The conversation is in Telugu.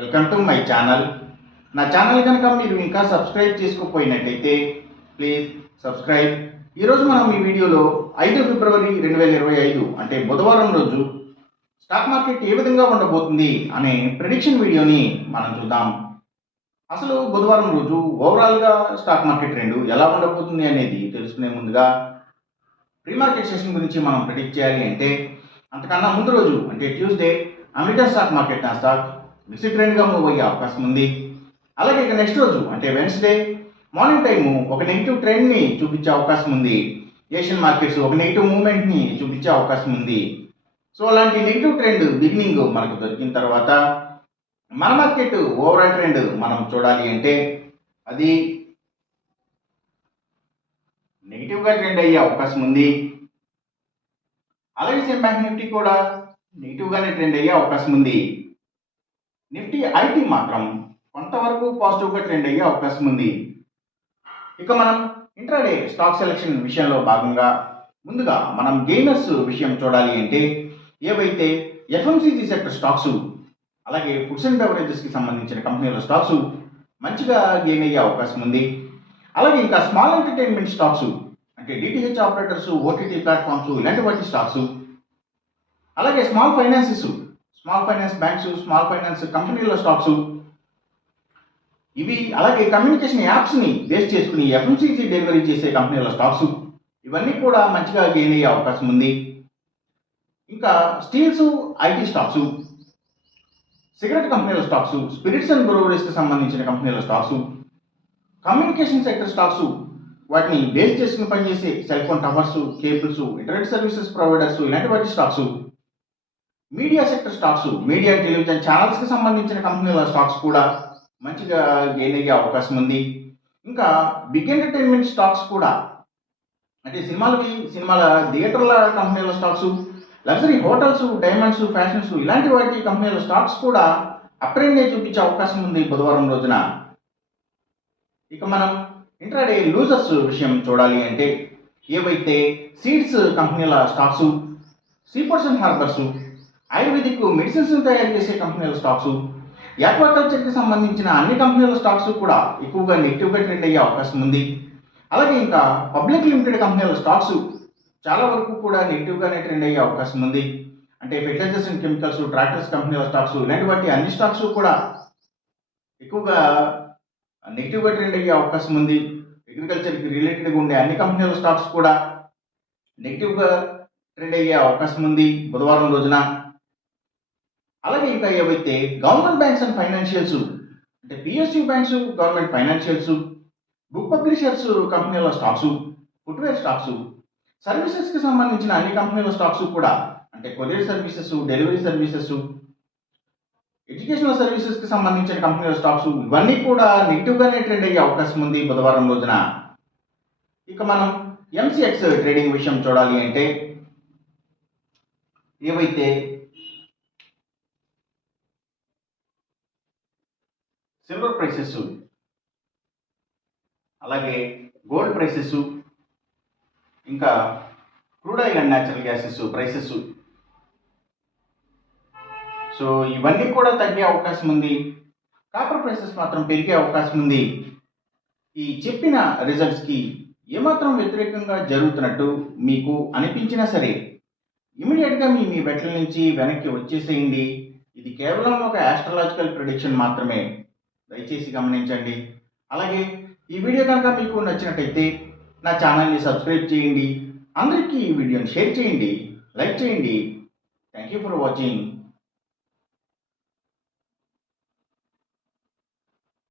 Welcome to my channel. నా ఛానల్ కనుక మీరు ఇంకా సబ్స్క్రైబ్ చేసుకోకపోయినట్టయితే ప్లీజ్ సబ్స్క్రైబ్. ఈరోజు మనం ఈ వీడియోలో 5 ఫిబ్రవరి 2025 అంటే బుధవారం రోజు స్టాక్ మార్కెట్ ఏ విధంగా ఉండబోతుంది అనే ప్రిడిక్షన్ వీడియోని మనం చూద్దాం. అసలు బుధవారం రోజు ఓవరాల్గా స్టాక్ మార్కెట్ ట్రెండ్ ఎలా ఉండబోతుంది అనేది తెలుసుకునే ముందుగా ప్రీ మార్కెట్ సెషన్ గురించి మనం ప్రిడిక్ట్ చేయాలి అంటే అంతకన్నా ముందు రోజు అంటే Tuesday America stock market Nasdaq mixed ట్రెండ్గా మూవ్ అయ్యే అవకాశం ఉంది. అలాగే ఇక నెక్స్ట్ రోజు అంటే వెన్స్డే మార్నింగ్ టైము ఒక నెగిటివ్ ట్రెండ్ని చూపించే అవకాశం ఉంది. ఏషియన్ మార్కెట్స్ ఒక నెగిటివ్ మూవ్మెంట్ని చూపించే అవకాశం ఉంది. సో అలాంటి నెగిటివ్ ట్రెండ్ బిగినింగ్ మనకు దొరికిన తర్వాత మన మార్కెట్ ఓవరాల్ ట్రెండ్ మనం చూడాలి అంటే అది నెగిటివ్గా ట్రెండ్ అయ్యే అవకాశం ఉంది. అలాగే సేమ్ బ్యాంక్ నిఫ్టీ కూడా నెగిటివ్గానే ట్రెండ్ అయ్యే అవకాశం ఉంది. నిఫ్టీ ఐటీ మాత్రం కొంతవరకు పాజిటివ్గా ట్రెండ్ అయ్యే అవకాశం ఉంది. ఇక మనం ఇంట్రాడే స్టాక్ సెలెక్షన్ విషయంలో భాగంగా ముందుగా మనం గెయినర్స్ విషయం చూడాలి అంటే ఏవైతే ఎఫ్ఎంసీజీ సెక్టర్ స్టాక్స్ అలాగే ఫుడ్స్ అండ్ బెవరేజెస్కి సంబంధించిన కంపెనీల స్టాక్స్ మంచిగా గెయిన్ అయ్యే అవకాశం ఉంది. అలాగే ఇంకా స్మాల్ ఎంటర్టైన్మెంట్ స్టాక్స్ అంటే డిటిహెచ్ ఆపరేటర్స్, ఓటీటీ ప్లాట్ఫామ్స్ ఇలాంటి వాటి స్టాక్స్, అలాగే small finance banks, small finance కంపెనీల స్టాక్స్ ఇవి, అలాగే కమ్యూనికేషన్ యాప్స్ని బేస్ చేసుకుని ఎఫ్ఎంసీజీ డెలివరీ చేసే కంపెనీల స్టాక్స్ ఇవన్నీ కూడా మంచిగా గెయిన్ అయ్యే అవకాశం ఉంది. ఇంకా స్టీల్స్, ఐటీ స్టాక్స్, సిగరెట్ కంపెనీల స్టాక్స్, స్పిరిట్స్ అండ్ బ్రూవరీస్కి సంబంధించిన కంపెనీల స్టాక్స్, కమ్యూనికేషన్ సెక్టర్ స్టాక్స్ వాటిని బేస్ చేసుకుని పనిచేసే cell phone towers, cables, internet services providers ఇలాంటి వాటి stocks, media sector stocks, media television ఛానల్స్కి సంబంధించిన కంపెనీల స్టాక్స్ కూడా మంచిగా గెయిన్ అయ్యే అవకాశం ఉంది. ఇంకా బిగ్ ఎంటర్టైన్మెంట్ స్టాక్స్ కూడా అంటే సినిమాల థియేటర్ల కంపెనీల stocks, luxury hotels, diamonds, fashions ఇలాంటి వాటి కంపెనీల స్టాక్స్ కూడా అప్ ట్రెండ్నే చూపించే అవకాశం ఉంది బుధవారం రోజున. ఇక మనం ఇంట్రాడే లూజర్స్ విషయం చూడాలి అంటే ఏవైతే సీడ్స్ కంపెనీల stocks, seaports and harbours, ayurvedic medicines తయారు చేసే కంపెనీల స్టాక్స్, యాక్వాకల్చర్కి సంబంధించిన అన్ని కంపెనీల స్టాక్స్ కూడా ఎక్కువగా నెగిటివ్గా ట్రెండ్ అయ్యే అవకాశం ఉంది. అలాగే ఇంకా పబ్లిక్ లిమిటెడ్ కంపెనీల స్టాక్స్ చాలా వరకు కూడా నెగిటివ్గానే ట్రెండ్ అయ్యే అవకాశం ఉంది. అంటే ఫెర్టిలైజర్స్ అండ్ కెమికల్స్, ట్రాక్టర్స్ కంపెనీల స్టాక్స్ ఇలాంటి వాటి అన్ని స్టాక్స్ కూడా ఎక్కువగా నెగిటివ్గా ట్రెండ్ అయ్యే అవకాశం ఉంది. అగ్రికల్చర్కి రిలేటెడ్గా ఉండే అన్ని కంపెనీల స్టాక్స్ కూడా నెగిటివ్గా ట్రెండ్ అయ్యే అవకాశం ఉంది బుధవారం రోజున. అలాగే ఇంకా ఏవైతే గవర్నమెంట్ బ్యాంక్స్ అండ్ ఫైనాన్షియల్స్ అంటే PSU banks, government financials, book publishers కంపెనీల స్టాక్స్, ఫుట్వేర్ స్టాక్స్, సర్వీసెస్కి సంబంధించిన అన్ని కంపెనీల స్టాక్స్ కూడా అంటే courier services, delivery services, educational సర్వీసెస్కి సంబంధించిన కంపెనీల స్టాక్స్ ఇవన్నీ కూడా నెగిటివ్గానే ట్రెండ్ అయ్యే అవకాశం ఉంది బుధవారం రోజున. ఇక మనం ఎంసీఎక్స్ ట్రేడింగ్ విషయం చూడాలి అంటే ఏవైతే సిల్వర్ ప్రైసెస్, అలాగే గోల్డ్ ప్రైసెస్, ఇంకా crude oil and natural gases prices, so ఇవన్నీ కూడా తగ్గే అవకాశం ఉంది. కాపర్ ప్రైసెస్ మాత్రం పెరిగే అవకాశం ఉంది. ఈ చెప్పిన రిజల్ట్స్కి ఏమాత్రం వ్యతిరేకంగా జరుగుతున్నట్టు మీకు అనిపించినా సరే ఇమీడియట్గా మీ బెట్ల నుంచి వెనక్కి వచ్చేసేయండి. ఇది కేవలం ఒక ఆస్ట్రాలజికల్ ప్రిడిక్షన్ మాత్రమే, దయచేసి గమనించండి. అలాగే ఈ వీడియో కనుక మీకు నచ్చినట్టయితే నా ఛానల్ని సబ్స్క్రైబ్ చేయండి. అందరికీ ఈ వీడియోని షేర్ చేయండి, లైక్ చేయండి. Thank you for watching.